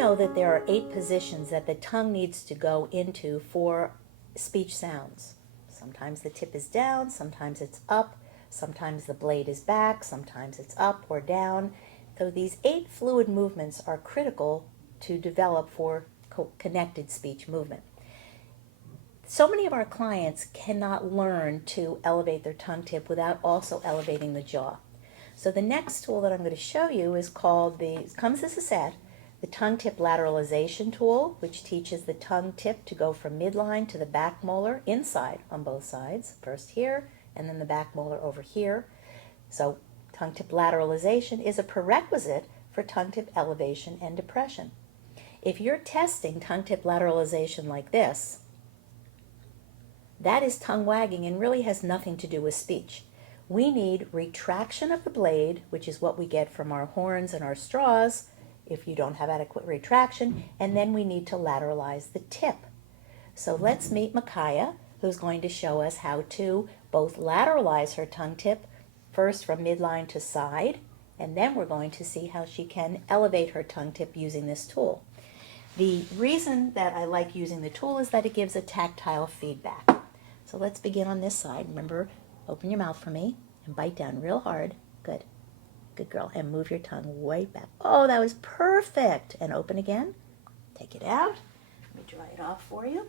know that there are 8 positions that the tongue needs to go into for speech sounds. Sometimes the tip is down, sometimes it's up, sometimes the blade is back, sometimes it's up or down. So these 8 fluid movements are critical to develop for connected speech movement. So many of our clients cannot learn to elevate their tongue tip without also elevating the jaw. So the next tool that I'm going to show you is called it comes as a set, the tongue tip lateralization tool, which teaches the tongue tip to go from midline to the back molar inside on both sides, first here and then the back molar over here. So tongue tip lateralization is a prerequisite for tongue tip elevation and depression. If you're testing tongue tip lateralization like this, that is tongue wagging and really has nothing to do with speech. We need retraction of the blade, which is what we get from our horns and our straws if you don't have adequate retraction, and then we need to lateralize the tip. So let's meet Micaiah, who's going to show us how to both lateralize her tongue tip, first from midline to side, and then we're going to see how she can elevate her tongue tip using this tool. The reason that I like using the tool is that it gives a tactile feedback. So let's begin on this side. Remember, open your mouth for me and bite down real hard. Good. Good girl. And move your tongue way back. Oh, that was perfect. And open again. Take it out. Let me dry it off for you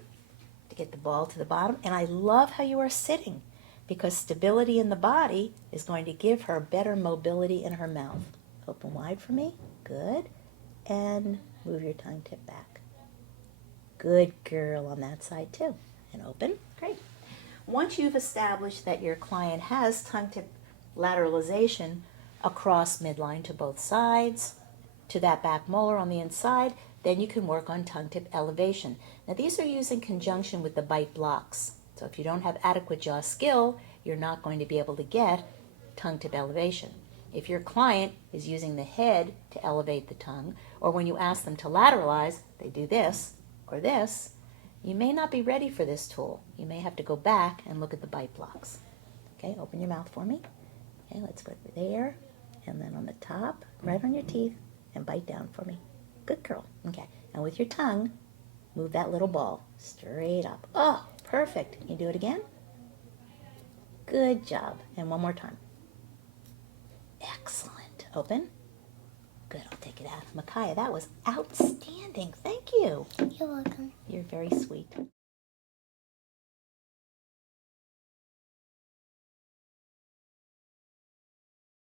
to get the ball to the bottom. And I love how you are sitting because stability in the body is going to give her better mobility in her mouth. Open wide for me. Good. And move your tongue tip back. Good girl on that side too. And open. Great. Once you've established that your client has tongue tip lateralization across midline to both sides, to that back molar on the inside, then you can work on tongue tip elevation. Now these are used in conjunction with the bite blocks. So if you don't have adequate jaw skill, you're not going to be able to get tongue tip elevation. If your client is using the head to elevate the tongue, or when you ask them to lateralize, they do this or this, you may not be ready for this tool. You may have to go back and look at the bite blocks. Okay, open your mouth for me. Okay, let's go there, and then on the top, right on your teeth, and bite down for me. Good girl. Okay, and with your tongue, move that little ball straight up. Oh, perfect. Can you do it again? Good job. And one more time. Excellent. Open. Good, I'll take it out. Micaiah, that was outstanding. Thank you. You're welcome. You're very sweet.